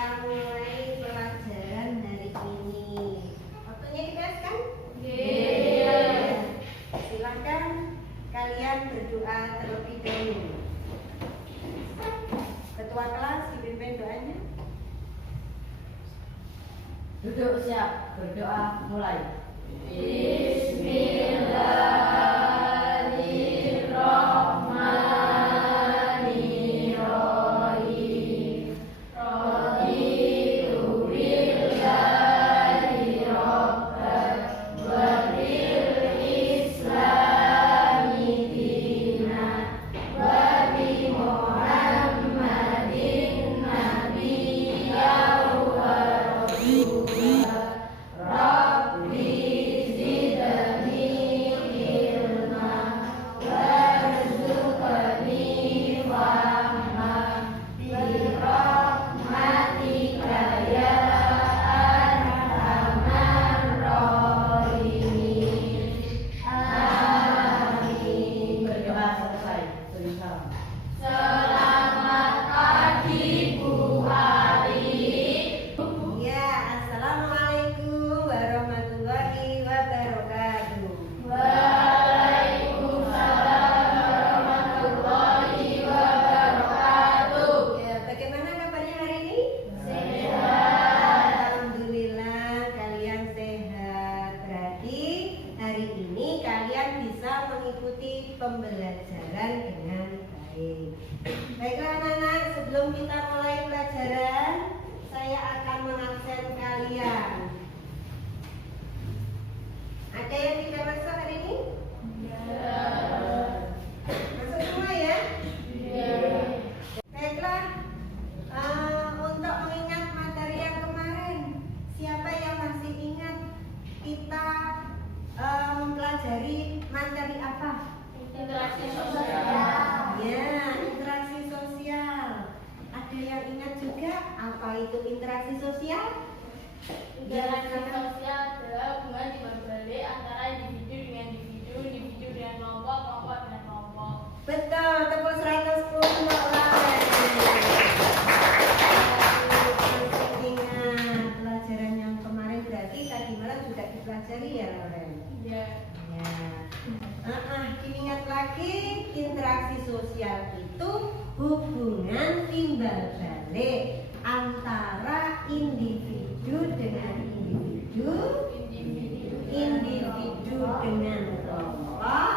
kita mulai pelajaran hari ini. Waktunya dikasihkan? Iya. Silakan kalian berdoa terlebih dahulu. Ketua kelas dipimpin doanya. Duduk siap, berdoa mulai. Bismillahirrahmanirrahim. Raditu billahi rabban wa bil islami dinan wa bi Muhammadin nabiyyan wa rasulah. Rabbi zidni ilma warzuqni fahma birahmatika ya arhamar rahimin. Amin. Berdoa selesai. Selamat pagi Bu Ali. Ya, assalamualaikum warahmatullahi wabarakatuh. Waalaikumsalam warahmatullahi wabarakatuh. Ya, bagaimana kabarnya hari ini? Sehat. Alhamdulillah kalian sehat. Berarti hari ini kalian bisa mengikuti pembelajaran dengan baik. Baiklah anak-anak, sebelum kita mulai pelajaran, saya akan mengabsen kalian. Ada yang tidak masuk hari ini? Masuk semua ya? Baiklah, untuk mengingat materi yang kemarin, siapa yang masih ingat kita mempelajari materi apa? Interaksi sosial. Ya, interaksi sosial. Ada yang ingat juga apa itu interaksi sosial? Interaksi sosial adalah hubungan timbal-balik antara individu dengan individu, individu dengan kelompok, kelompok dengan kelompok. Betul, tepuk 110 untuk Lauren. Masih ingat pelajaran yang kemarin, berarti tadi malam juga dipelajari ya Lauren? Ya. Ya. Diingat lagi, interaksi sosial itu hubungan timbal balik antara individu dengan individu, individu dengan kelompok,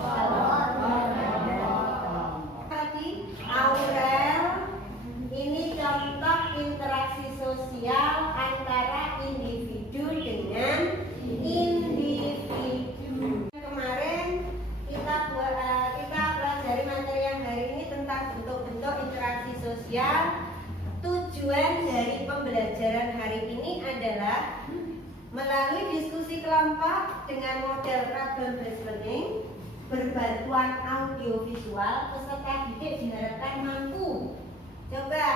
kelompok dengan kelompok. Tadi Aurel, ini contoh interaksi sosial antara individu dengan individu. Kemarin kita pelajari materi yang hari ini tentang bentuk-bentuk interaksi sosial. Tujuan dari pembelajaran hari ini adalah melalui diskusi kelompok dengan model problem-based learning, berbantuan audiovisual, peserta didik diharapkan mampu. Coba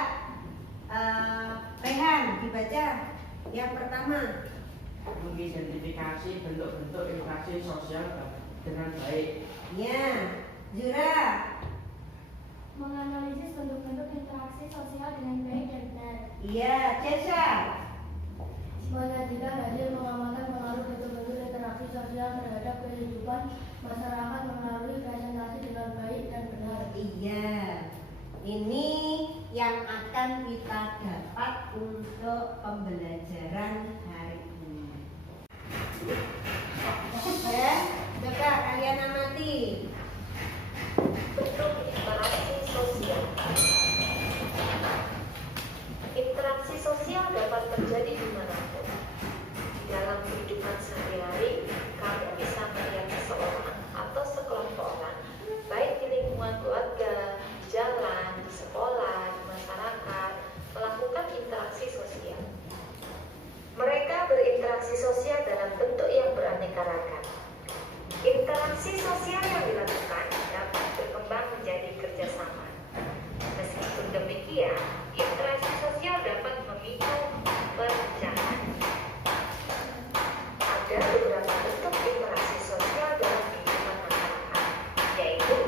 Rehan dibaca yang pertama. Mengidentifikasi bentuk-bentuk interaksi sosial dengan baik. Ya, Zura. Menganalisis bentuk-bentuk interaksi sosial dengan baik dan benar. Iya, Cesha. Menyajikan hasil pengamatan pengaruh bentuk-bentuk interaksi sosial terhadap kehidupan masyarakat melalui presentasi dengan baik dan benar. Iya. Ini yang akan kita dapat untuk pembelajaran hari ini. Ya, coba kalian amati. Bentuk interaksi sosial. Interaksi sosial dapat terjadi dimanapun. Dalam kehidupan sehari-hari, kamu bisa melihat seseorang atau sekelompok orang, baik di lingkungan keluarga, di jalan, di sekolah, di masyarakat, melakukan interaksi sosial. Mereka berinteraksi sosial dalam bentuk yang beraneka ragam. Interaksi sosial yang dilakukan dapat berkembang menjadi kerjasama. Meskipun demikian, interaksi sosial dapat memicu perpecahan. Ada beberapa bentuk interaksi sosial dalam kehidupan masyarakat, yaitu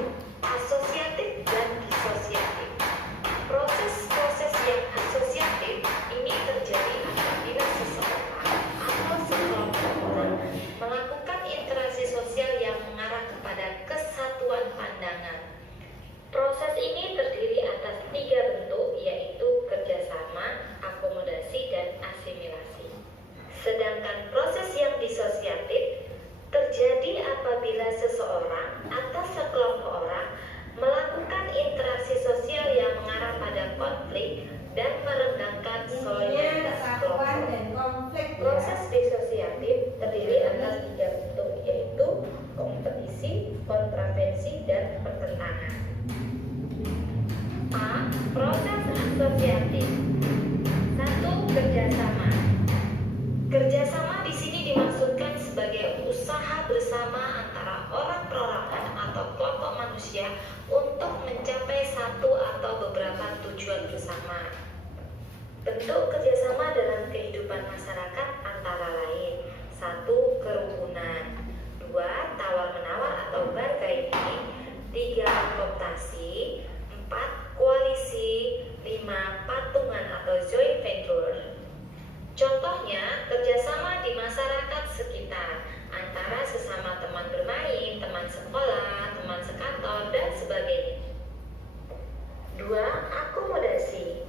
asosiatif dan disosiatif. Proses-proses yang asosiatif meningkatkan Intinya solidaritas kesatuan kelompok. dan konflik ya. Proses disosiatif terdiri atas 3 bentuk, yaitu kompetisi, kontravensi, dan pertentangan. A. Proses asosiatif. 1. Kerjasama. Kerjasama di sini dimaksudkan sebagai usaha bersama antara orang perorangan atau kelompok manusia untuk mencapai satu atau beberapa tujuan bersama. Bentuk kerjasama dalam kehidupan masyarakat antara lain: 1. Kerukunan, 2. Tawar-menawar atau bargaining, 3. kooptasi, 4. Koalisi, 5. patungan atau joint venture. Contohnya, kerjasama di masyarakat sekitar antara sesama teman bermain, teman sekolah, teman sekantor, dan sebagainya. 2. Akomodasi.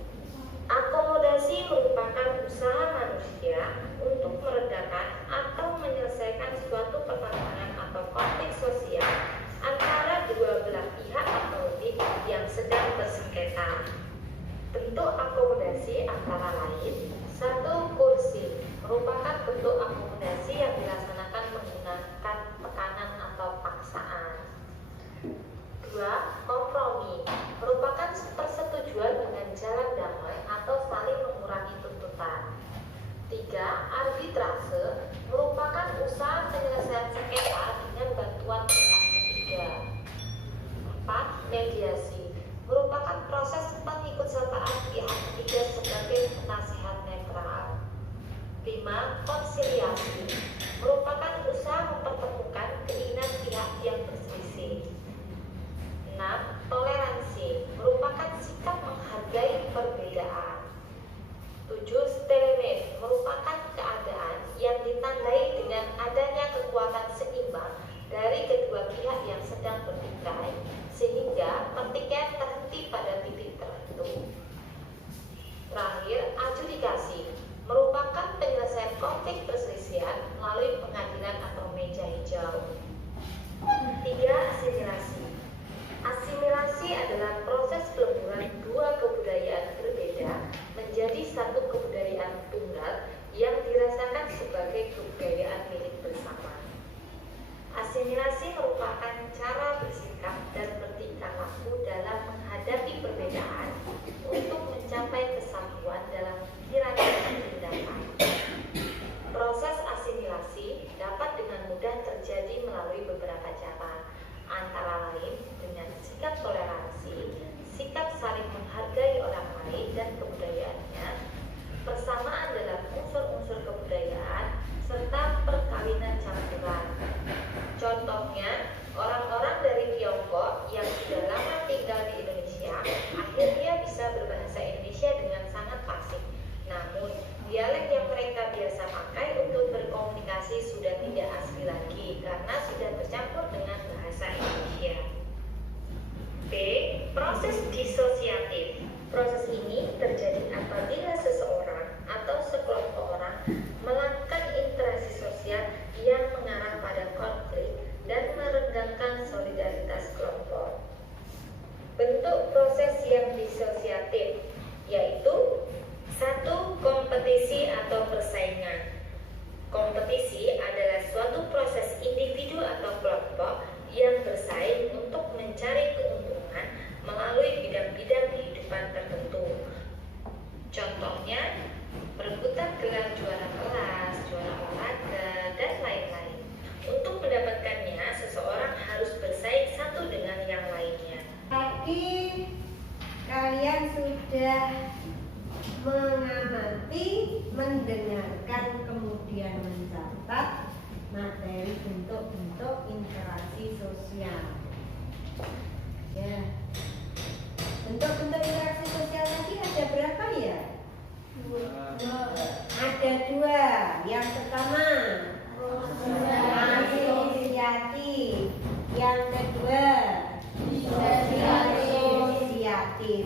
Akomodasi merupakan usaha manusia untuk meredakan atau menyelesaikan suatu pertentangan atau konflik sosial antara dua belah pihak atau lebih yang sedang bersengketa. Bentuk akomodasi antara lain: 1. Kursi merupakan bentuk akomodasi yang dilaksanakan menggunakan tekanan atau paksaan. 2. Kompromi merupakan persetujuan dengan jalan damai atau saling mengurangi tuntutan. 3. Arbitrase merupakan usaha penyelesaian sengketa dengan bantuan pihak ketiga. 4. Mediasi merupakan proses pengikutsertaan pihak ketiga sebagai penasihat netral. 5. Konsiliasi merupakan usaha mempertemukan keinginan pihak yang berselisih. 6. Toleransi merupakan sikap menghargai perbedaan. 7. Stalemate merupakan keadaan yang ditandai dengan adanya kekuatan seimbang dari kedua pihak yang sedang bertikai sehingga pertikaian terhenti pada titik tertentu. Terakhir, adjudikasi merupakan penyelesaian konflik perselisihan melalui pengadilan atau meja hijau. 3. Asimilasi. Asimilasi adalah proses peleburan dua kebudayaan berbeda menjadi satu kebudayaan tunggal yang dirasakan sebagai kebudayaan milik bersama. Asimilasi merupakan cara bersikap dan bertingkah laku dalam menghadapi perbedaan untuk mencapai kesatuan dalam pikiran dan tindakan. Proses asimilasi dapat dengan mudah terjadi melalui beberapa cara, antara lain dengan sikap toleransi, sikap saling menghargai orang lain dan kebudayaannya, persamaan dalam unsur-unsur kebudayaan, serta perkawinan campuran. Contohnya, orang-orang dari Tiongkok yang sudah lama tinggal di Indonesia akhirnya bisa berbahasa Indonesia dengan sangat fasih. Namun, dialek yang mereka biasa pakai untuk berkomunikasi sudah tidak asli lagi karena sudah bercampur dengan bahasa Indonesia. B. Proses disosiatif. Proses ini terjadi apabila seseorang atau sekelompok orang melakukan interaksi sosial yang mengarah pada konflik dan merenggangkan solidaritas kelompok. Bentuk proses yang disosiatif yaitu 1. Kompetisi atau persaingan. Kompetisi adalah suatu proses individu atau kelompok yang bersaing untuk mencari keuntungan melalui bidang-bidang kehidupan tertentu. Contohnya, perebutan gelar juara kelas, juara olahraga, dan lain-lain. Untuk mendapatkannya, seseorang harus bersaing satu dengan yang lainnya. Tadi kalian sudah mengamati, mendengarkan, kemudian mencatat materi bentuk-bentuk interaksi sosial. Ya, bentuk-bentuk interaksi sosial tadi ada berapa ya? Ada 2. Yang pertama asosiatif, yang kedua disosiatif.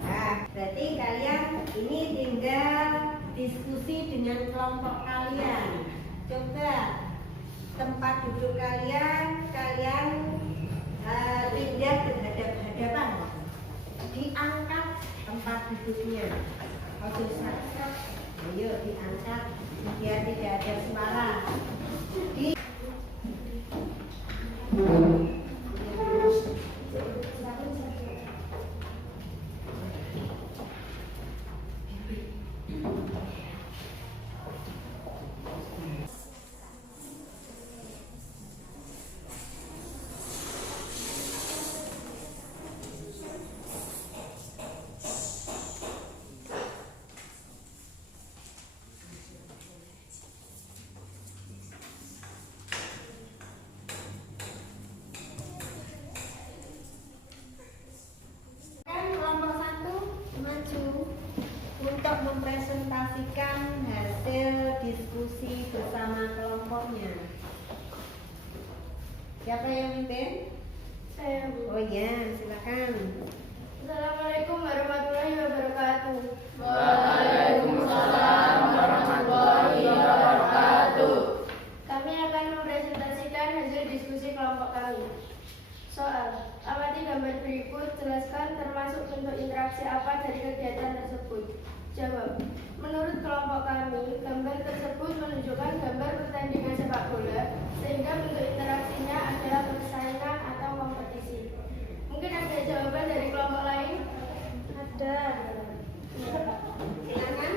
Nah, berarti kalian ini tinggal diskusi dengan kelompok kalian. Coba tempat duduk kalian pindah berhadapan-hadapan, diangkat tempat duduknya. Oh susah. Ayo diangkat biar tidak ada suara. Kelompok 1 maju untuk mempresentasikan hasil diskusi bersama kelompoknya. Siapa yang mimpin? Saya, Bu. Oh iya, silakan. Assalamualaikum warahmatullahi wabarakatuh. Waalaikumsalam warahmatullahi wabarakatuh. Kami akan mempresentasikan hasil diskusi kelompok kami. Soal, amati gambar berikut, jelaskan termasuk bentuk interaksi apa dari kegiatan tersebut. Jawab, menurut kelompok kami, gambar tersebut menunjukkan gambar pertandingan sepak bola, sehingga bentuk interaksinya adalah persaingan atau kompetisi. Mungkin ada jawaban dari kelompok lain? Ada. Silakan.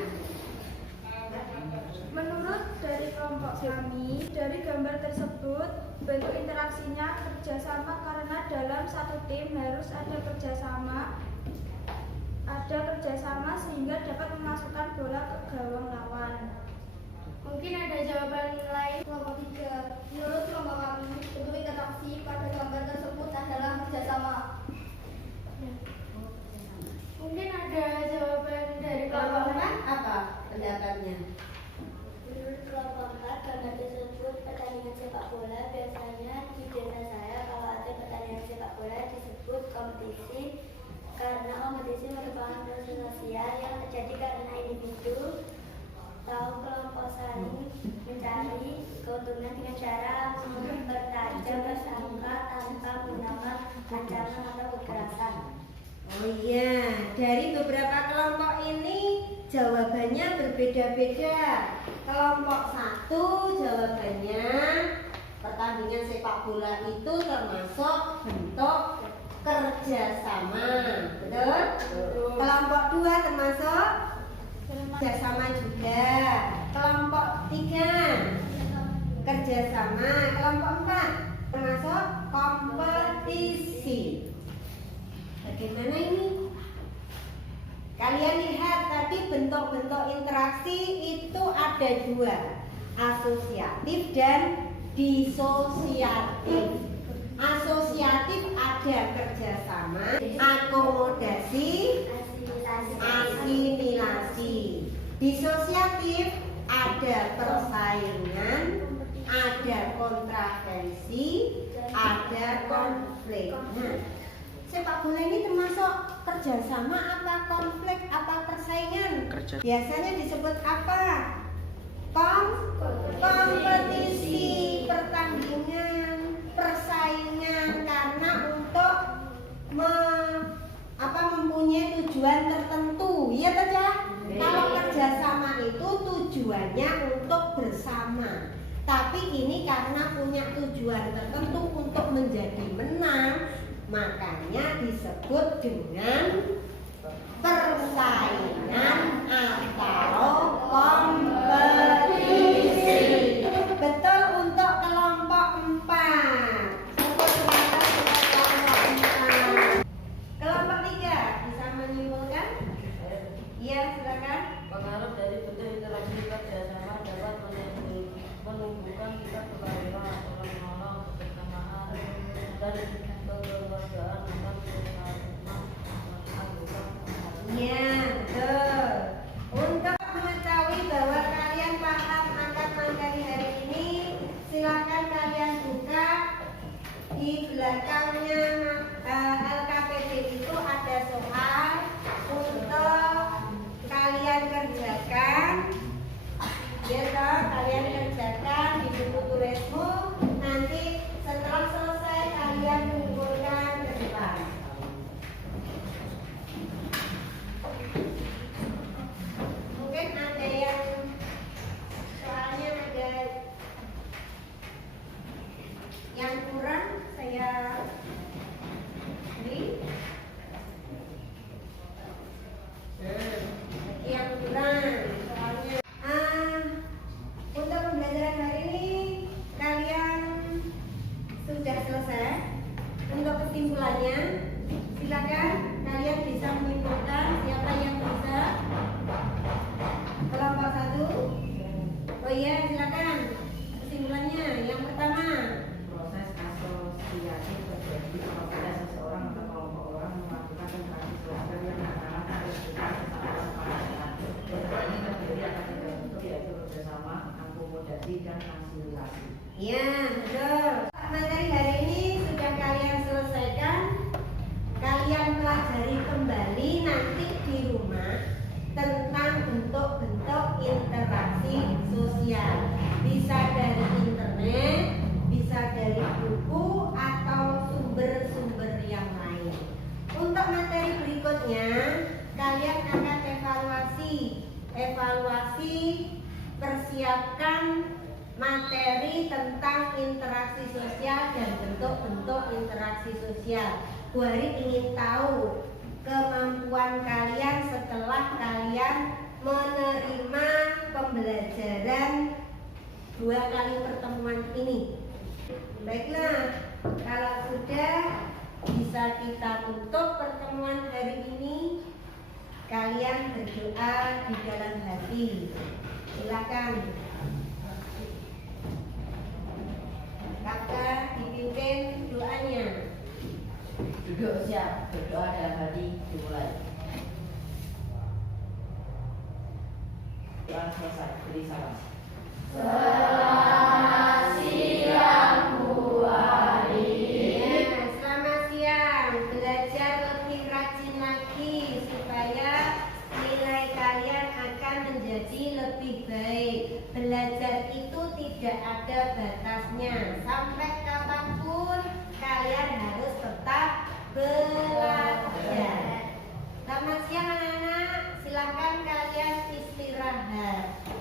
Menurut dari kelompok kami, dari gambar tersebut, bentuk interaksinya kerjasama karena dalam satu tim harus ada kerjasama sehingga dapat memasukkan bola ke gawang lawan. Mungkin ada jawaban lain? Kelompok 3, menurut kelompok kami, bentuk interaksi pada gambar tersebut adalah kerjasama. Mungkin ada jawaban dari kelompok Kelompok 4 lain? apa pendapatnya? Menurut kelompok 4, gambar tersebut pertandingan sepak bola. Biasanya di desa saya kalau ada pertandingan sepak bola disebut kompetisi karena kompetisi merupakan proses sosial yang terjadi karena individu atau kelompok saling mencari keuntungan dengan cara mempertajam tersangka tanpa menggunakan ancaman atau kekerasan. Oh iya, dari beberapa kelompok ini jawabannya berbeda-beda. Kelompok 1 jawabannya pertandingan sepak bola itu termasuk bentuk kerjasama, betul? Kelompok 2 termasuk kerjasama juga. Kelompok 3 kerjasama. Kelompok 4 termasuk kompetisi. Bagaimana ini? Kalian lihat tadi bentuk-bentuk interaksi itu ada 2, asosiatif dan disosiatif. Asosiatif ada kerjasama, akomodasi, asimilasi. Disosiatif ada persaingan, ada kontraversi, ada konflik. Nah, sepak bola ini termasuk kerjasama apa konflik apa persaingan? Biasanya disebut apa? Kompetisi, pertandingan, persaingan karena untuk mempunyai tujuan tertentu, ya saja. Kalau kerjasama itu tujuannya untuk bersama, tapi ini karena punya tujuan tertentu untuk menjadi menang, makanya disebut dengan persaingan atau kompetisi. Betul untuk kelompok 4. Tepuk semangat untuk kelompok 4. Kelompok 3 bisa menyimpulkan? Iya, silakan. Pengaruh dari bentuk interaksi kerjasama dapat menumbuhkan kita kekeluargaan atau menolong kebersamaan dan kekeluargaan antar anggota. Iya, betul. Untuk mengetahui bahwa kalian paham akan materi hari ini, silakan kalian buka di belakangnya LKPD itu ada soal untuk kalian kerjakan. Ya toh, kalian kerjakan di buku tulismu. Nanti setelah selesai kalian kumpulkan ke depan. Kelompok 1. Oh iya, silakan. Kesimpulannya yang pertama. Proses asosiasi terjadi apabila seseorang atau kelompok orang melakukan interaksi sosial yang mengarah ke kehidupan sesama masyarakat. Proses ini terdiri atas 3 bentuk, yaitu kerjasama, akomodasi, dan fasilitasi. Iya, betul. Materi hari ini sudah kalian selesaikan. Kalian pelajari kembali nanti di rumah tentang bentuk-bentuk interaksi sosial. Bisa dari internet, bisa dari buku atau sumber-sumber yang lain. Untuk materi berikutnya, kalian akan evaluasi, persiapkan materi tentang interaksi sosial dan bentuk-bentuk interaksi sosial. Bu Hari ingin tahu kemampuan kalian setelah kalian menerima pembelajaran 2 kali pertemuan ini. Baiklah, kalau sudah bisa kita tutup pertemuan hari ini. Kalian berdoa di dalam hati. Silakan. Kakak dipimpin doanya. Duduk siap, berdoa dalam hati dimulai. Doa selesai, beri salam. Selamat siang Bu Ari. Ya, selamat siang. Belajar lebih rajin lagi supaya nilai kalian akan menjadi lebih baik. Belajar itu tidak ada batasnya. Sampai kapanpun kalian harus tetap belajar. Selamat siang anak-anak. Silakan kalian istirahat.